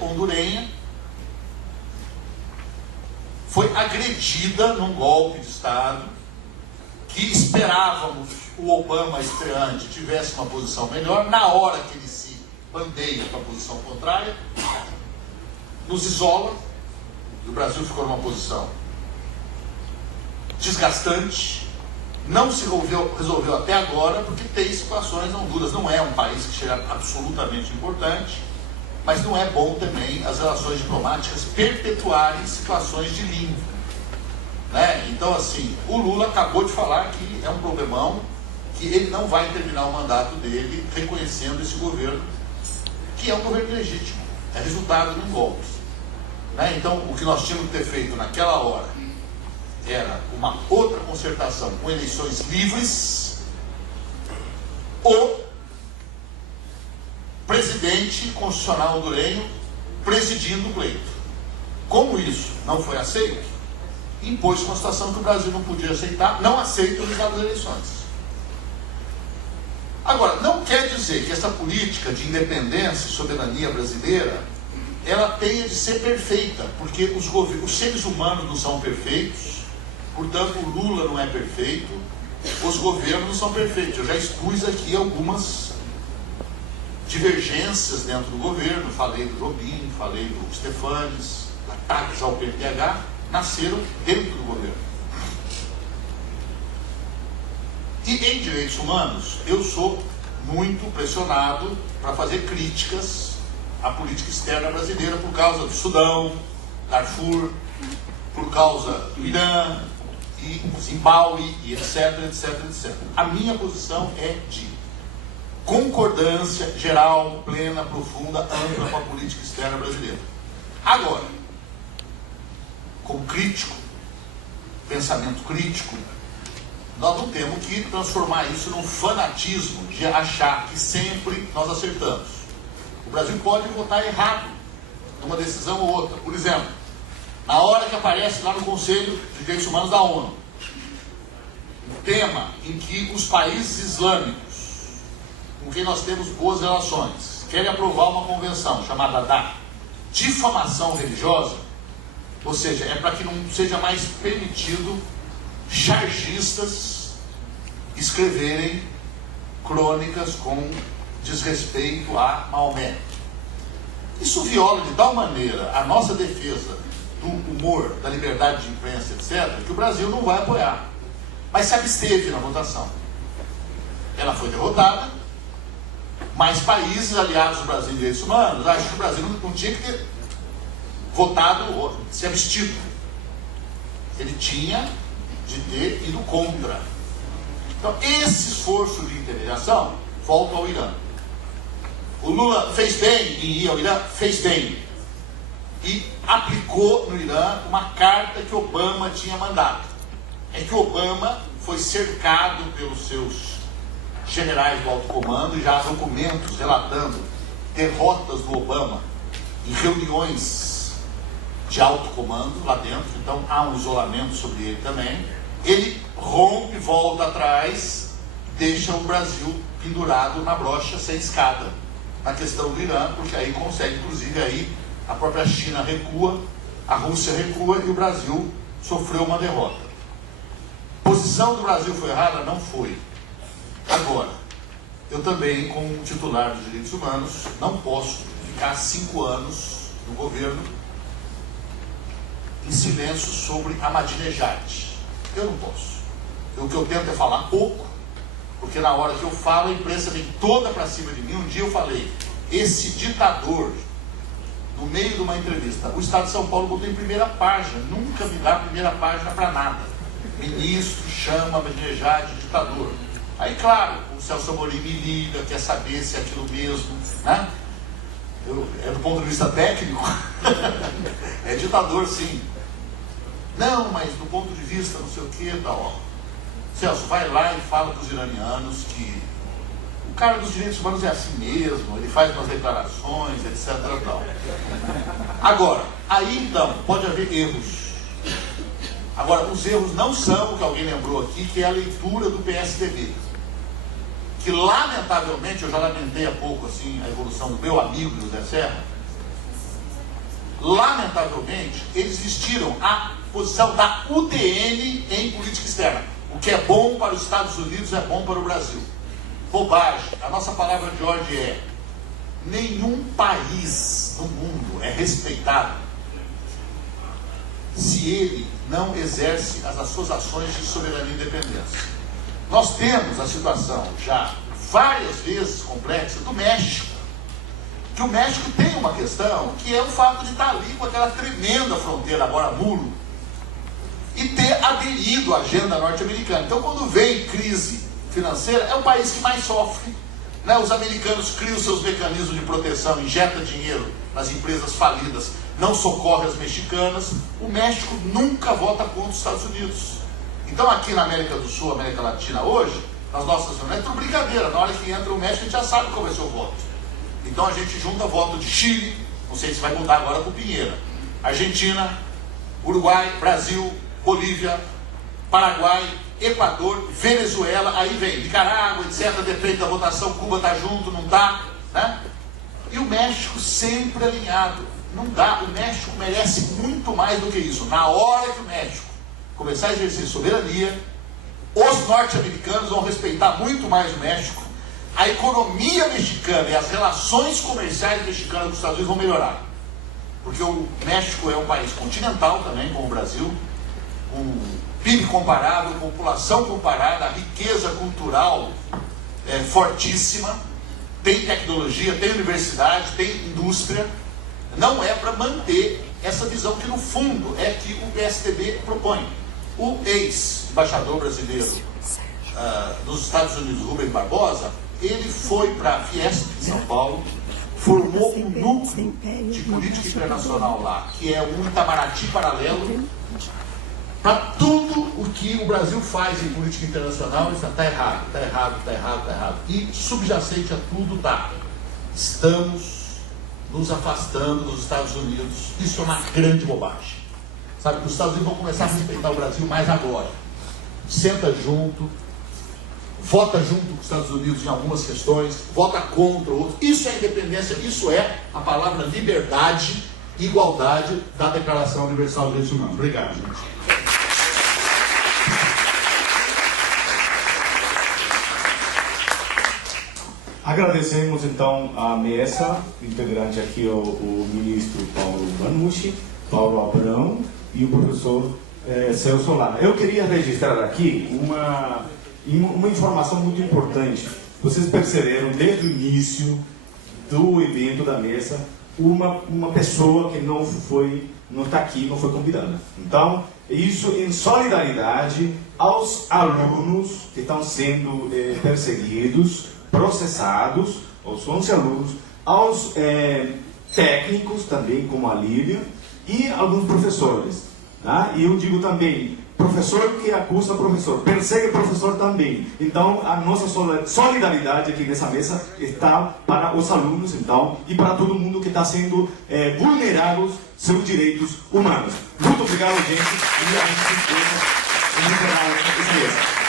hondurenha foi agredida num golpe de Estado que esperávamos o Obama estreante tivesse uma posição melhor. Na hora que ele se bandeia para a posição contrária, nos isola, e o Brasil ficou numa posição desgastante. Não se resolveu até agora, porque tem situações. Honduras não é um país que chega absolutamente importante, mas não é bom também as relações diplomáticas perpetuarem situações de limbo, né? Então, assim, o Lula acabou de falar que é um problemão, que ele não vai terminar o mandato dele reconhecendo esse governo, que é um governo legítimo, é resultado de um golpe, né? Então, o que nós tínhamos que ter feito naquela hora era uma outra concertação com eleições livres, o presidente constitucional hondurenho presidindo o pleito. Como isso não foi aceito, impôs uma situação que o Brasil não podia aceitar, não aceita o resultado das eleições. Agora, não quer dizer que essa política de independência e soberania brasileira ela tenha de ser perfeita, porque os seres humanos não são perfeitos, portanto o Lula não é perfeito, os governos não são perfeitos. Eu já expus aqui algumas divergências dentro do governo, falei do Jobim, falei do Stefanes, ataques ao PTH, nasceram dentro do governo. E em direitos humanos, eu sou muito pressionado para fazer críticas à política externa brasileira por causa do Sudão, Darfur, por causa do Irã, e Zimbábue, e etc, etc, etc. A minha posição é de concordância geral, plena, profunda, ampla com a política externa brasileira. Agora, como crítico, pensamento crítico, nós não temos que transformar isso num fanatismo de achar que sempre nós acertamos. O Brasil pode votar errado numa decisão ou outra. Por exemplo, na hora que aparece lá no Conselho de Direitos Humanos da ONU, um tema em que os países islâmicos, com quem nós temos boas relações, querem aprovar uma convenção chamada da difamação religiosa, ou seja, é para que não seja mais permitido chargistas escreverem crônicas com desrespeito a Maomé. Isso viola de tal maneira a nossa defesa do humor, da liberdade de imprensa, etc., que o Brasil não vai apoiar. Mas se absteve na votação. Ela foi derrotada, mas países aliados do Brasil em direitos humanos acham que o Brasil não tinha que ter votado, se abstido. Ele tinha de ter ido contra. Então, esse esforço de intermediação volta ao Irã. O Lula fez bem em ir ao Irã? Fez bem. E aplicou no Irã uma carta que Obama tinha mandado. É que Obama foi cercado pelos seus generais do alto comando, e já há documentos relatando derrotas do Obama em reuniões de alto comando lá dentro. Então há um isolamento sobre ele também. Ele rompe, volta atrás, deixa o Brasil pendurado na brocha sem escada na questão do Irã, porque aí consegue, inclusive aí a própria China recua, a Rússia recua e o Brasil sofreu uma derrota. A posição do Brasil foi errada? Não foi. Agora, eu também, como titular dos direitos humanos, não posso ficar 5 anos no governo em silêncio sobre Ahmadinejad. Eu não posso. O que eu tento é falar pouco, porque na hora que eu falo, a imprensa vem toda para cima de mim. Um dia eu falei, esse ditador, no meio de uma entrevista, o Estado de São Paulo botou em primeira página, nunca me dá primeira página para nada. Ministro chama Ahmadinejad de ditador. Aí, claro, o Celso Amorim me liga, quer saber se é aquilo mesmo, né? É do ponto de vista técnico, é ditador, sim. Não, mas do ponto de vista não sei o que, tal, ó. Celso, vai lá e fala para os iranianos que o cara dos direitos humanos é assim mesmo, ele faz umas declarações, etc. Tal. Agora, aí então, pode haver erros. Agora, os erros não são o que alguém lembrou aqui, que é a leitura do PSDB. Que, lamentavelmente, eu já lamentei há pouco assim, a evolução do meu amigo José Serra, lamentavelmente, eles vestiram a posição da UDN em política externa. O que é bom para os Estados Unidos é bom para o Brasil. Bobagem. A nossa palavra de ordem é: nenhum país no mundo é respeitado se ele não exerce as suas ações de soberania e independência. Nós temos a situação já várias vezes complexa do México, que o México tem uma questão que é o fato de estar ali com aquela tremenda fronteira, agora muro, e ter aderido à agenda norte-americana. Então, quando vem crise financeira, é o país que mais sofre, né? Os americanos criam seus mecanismos de proteção, injetam dinheiro nas empresas falidas, não socorre as mexicanas. O México nunca vota contra os Estados Unidos. Então, aqui na América do Sul, América Latina hoje, nas nossas reuniões, é tudo brincadeira. Na hora que entra o México, a gente já sabe qual vai ser o voto. Então a gente junta voto de Chile, não sei se vai mudar agora com Pinheira, Argentina, Uruguai, Brasil, Bolívia, Paraguai, Equador, Venezuela, aí vem Nicarágua, etc. Depende da votação, Cuba está junto, não está, né? E o México sempre alinhado. Não dá, o México merece muito mais do que isso. Na hora que o México começar a exercer soberania, os norte-americanos vão respeitar muito mais o México, a economia mexicana e as relações comerciais mexicanas com os Estados Unidos vão melhorar. Porque o México é um país continental também, como o Brasil, com PIB comparável, população comparada, a riqueza cultural é fortíssima, tem tecnologia, tem universidade, tem indústria. Não é para manter essa visão que no fundo é que o PSDB propõe. O ex-embaixador brasileiro nos Estados Unidos, Rubem Barbosa, ele foi para a Fiesp em São Paulo, formou um núcleo de política internacional lá, que é um Itamaraty paralelo, para tudo o que o Brasil faz em política internacional. Está errado, está errado, está errado, está errado. E subjacente a tudo está: estamos nos afastando dos Estados Unidos. Isso é uma grande bobagem. Sabe que os Estados Unidos vão começar a respeitar o Brasil mais agora. Senta junto, vota junto com os Estados Unidos em algumas questões, vota contra outros. Isso é independência, isso é a palavra liberdade e igualdade da Declaração Universal dos Direitos Humanos. Obrigado, gente. Agradecemos então a mesa, integrante aqui o ministro Paulo Mannucci, Paulo Abrão e o professor Celso Lara. Eu queria registrar aqui uma informação muito importante. Vocês perceberam desde o início do evento da mesa uma pessoa que não está aqui, não foi convidada. Então, isso em solidariedade aos alunos que estão sendo perseguidos, processados, aos 11 alunos, aos técnicos também, como a Lívia, e alguns professores. Tá? E eu digo também, professor que acusa professor, persegue professor também. Então, a nossa solidariedade aqui nessa mesa está para os alunos, então, e para todo mundo que está sendo vulnerados seus direitos humanos. Muito obrigado, gente. E a gente encerra essa mesa.